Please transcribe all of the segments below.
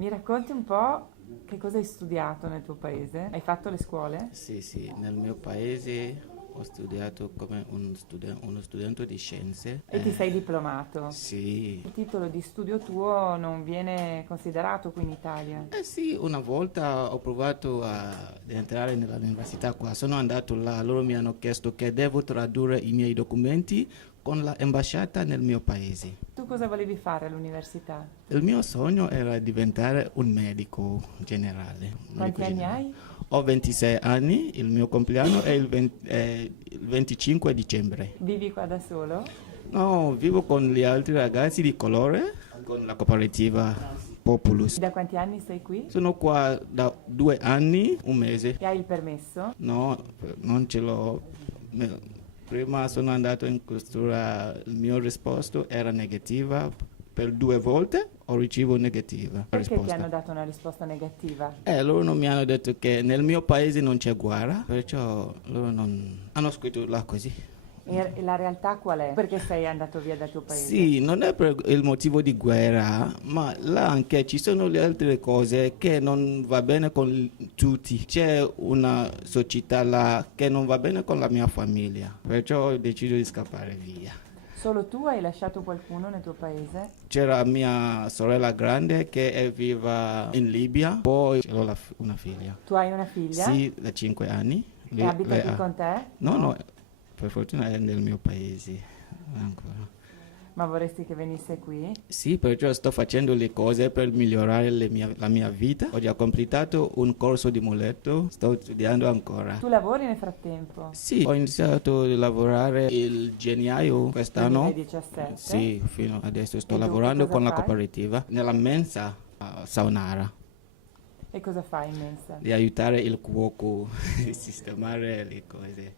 Mi racconti un po' che cosa hai studiato nel tuo paese? Hai fatto le scuole? Sì, nel mio paese ho studiato come uno studente di scienze. E ti sei diplomato. Sì, Il titolo di studio tuo non viene considerato qui in Italia. sì, una volta ho provato ad entrare nell'università qua, sono andato là, loro mi hanno chiesto che devo tradurre i miei documenti con l'ambasciata nel mio paese. Tu cosa volevi fare all'università? Il mio sogno era diventare un medico generale. Quanti anni hai? Ho 26 anni, il mio compleanno è il 25 dicembre. Vivi qua da solo? No, vivo con gli altri ragazzi di colore, con la cooperativa Populus. Da quanti anni sei qui? Sono qua da 2 anni, un mese. E hai il permesso? No, non ce l'ho. Prima sono andato in questura, il mio risposto era negativa. Per 2 volte ho ricevuto negativa Perché ti risposta. hanno dato una risposta negativa? Loro non mi hanno detto che nel mio paese non c'è guerra, perciò loro non hanno scritto là così. E la realtà qual è? Perché sei andato via dal tuo paese? Sì, non è per il motivo di guerra, ma là anche ci sono le altre cose che non va bene con tutti. C'è una società là che non va bene con la mia famiglia, perciò ho deciso di scappare via. Solo tu hai lasciato qualcuno nel tuo paese? C'era mia sorella grande che è viva in Libia, poi ho una figlia. Tu hai una figlia? Sì, da 5 anni. E abita Lei qui ha. con te? No, per fortuna è nel mio paese ancora. Ma vorresti che venisse qui? Sì, perciò sto facendo le cose per migliorare la mia vita. Ho già completato un corso di muletto, sto studiando ancora. Tu lavori nel frattempo? Sì, ho iniziato a lavorare il gennaio quest'anno. 2017? Sì, fino adesso sto E tu che lavorando cosa con la fai? cooperativa nella mensa a Saunara, E cosa fai in mensa? di aiutare il cuoco a sistemare le cose.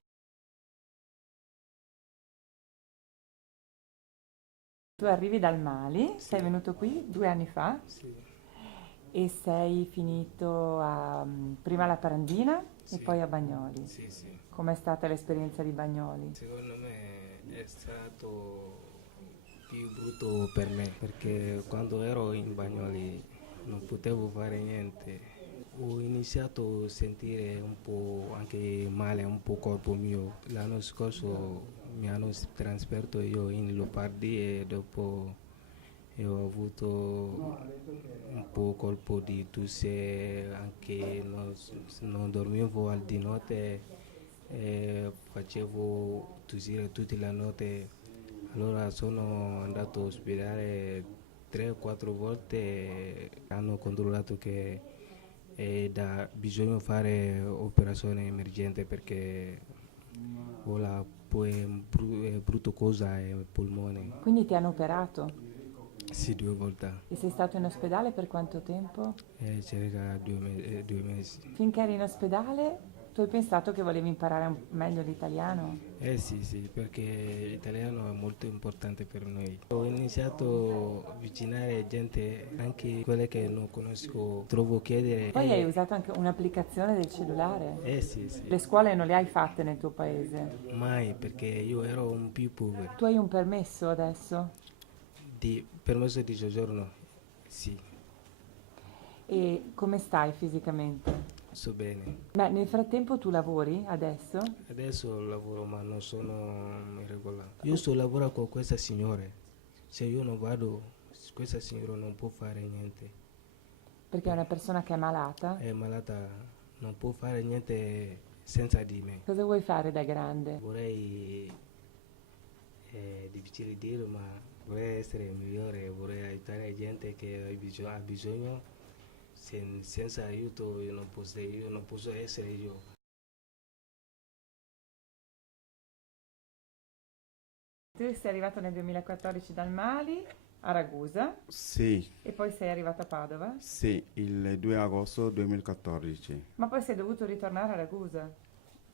Tu arrivi dal Mali, sei venuto qui 2 anni fa Sì, e sei finito prima alla Parandina e sì, poi a Bagnoli. sì, sì. Com'è stata l'esperienza di Bagnoli? Secondo me è stato più brutto per me perché quando ero in Bagnoli non potevo fare niente. Ho iniziato a sentire un po' anche male, un po' corpo mio. L'anno scorso mi hanno trasferito io in Lombardia e dopo ho avuto un po' colpo di tosse, anche non dormivo al di notte e facevo tossire tutta la notte. Allora sono andato all'ospedale 3 o 4 volte e hanno controllato che bisogna fare operazione emergente perché ora poi è brutto cosa è il polmone. Quindi ti hanno operato Sì, 2 volte. e sei stato in ospedale per quanto tempo? Circa 2 mesi. Finché eri in ospedale tu hai pensato che volevi imparare meglio l'italiano? Sì, perché l'italiano è molto importante per noi. Ho iniziato a avvicinare gente, anche quelle che non conosco, trovo chiedere. Poi hai usato anche un'applicazione del cellulare? Sì, Le scuole non le hai fatte nel tuo paese? mai perché io ero un più povero. Tu hai un permesso adesso? Di permesso di soggiorno, sì, E come stai fisicamente? so bene. Beh, nel frattempo tu lavori adesso? Adesso lavoro ma non sono irregolare. Io sto lavorando con questa signora. Se io non vado, questa signora non può fare niente. Perché è una persona che è malata? È malata, non può fare niente senza di me. Cosa vuoi fare da grande? Vorrei, è difficile dirlo, ma vorrei essere migliore, vorrei aiutare la gente che ha bisogno. Senza aiuto io non posso essere io. Tu sei arrivato nel 2014 dal Mali a Ragusa Sì, e poi sei arrivato a Padova, sì, il 2 agosto 2014. ma poi sei dovuto ritornare a Ragusa.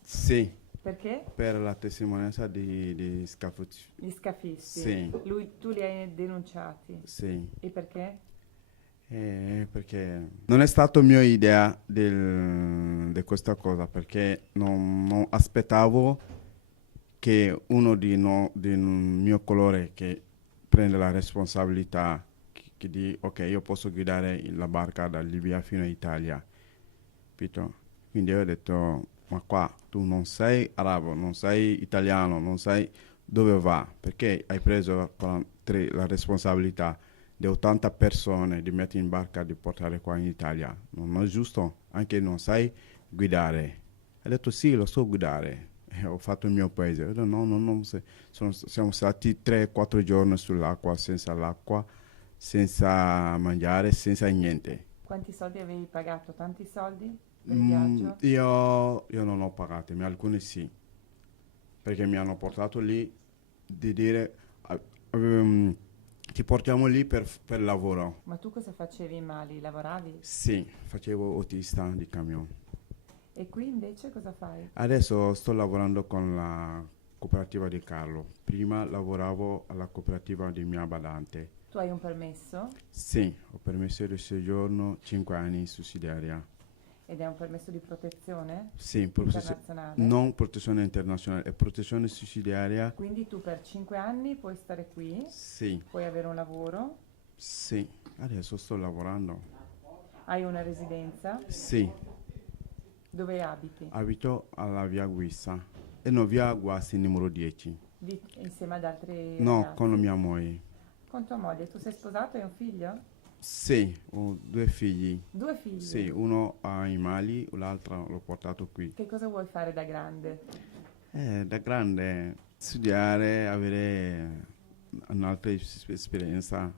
Sì, Perché? per la testimonianza di Scafucci. Gli scafisti. Sì, Tu li hai denunciati. sì, E perché? perché non è stato mia idea di questa cosa, perché non aspettavo che uno di mio colore che prende la responsabilità che di ok, io posso guidare la barca da Libia fino in Italia, capito? Quindi io ho detto, ma qua tu non sei arabo, non sei italiano, non sai dove va, perché hai preso la responsabilità di 80 persone di mettere in barca e di portare qua in Italia? Non è giusto, anche non sai guidare. Ha detto sì, lo so guidare. E ho fatto il mio paese. Ho detto, no, siamo stati 3-4 giorni sull'acqua, senza mangiare, senza niente. Quanti soldi avevi pagato? Tanti soldi per il viaggio? Io non ho pagato, ma alcuni sì, perché mi hanno portato lì di dire ti portiamo lì per lavoro. Ma tu cosa facevi in Mali? Lavoravi? Sì, facevo autista di camion. E qui invece cosa fai? Adesso sto lavorando con la cooperativa di Carlo. Prima lavoravo alla cooperativa di mia badante. Tu hai un permesso Sì, ho permesso di soggiorno 5 anni sussidiaria. ed è un permesso di protezione Sì, internazionale. non protezione internazionale, è protezione sussidiaria. Quindi tu per 5 anni puoi stare qui, Sì, puoi avere un lavoro, sì, adesso sto lavorando. hai una residenza, Sì, dove abiti? abito alla via Guissa e no, via Guasti numero 10. Insieme ad altri No, ragazzi? con mia moglie. Con tua moglie. Tu sei sposato e hai un figlio? Sì, ho 2 figli. 2 figli? Sì, uno in Mali, l'altro l'ho portato qui. Che cosa vuoi fare da grande? Da grande studiare, avere un'altra esperienza.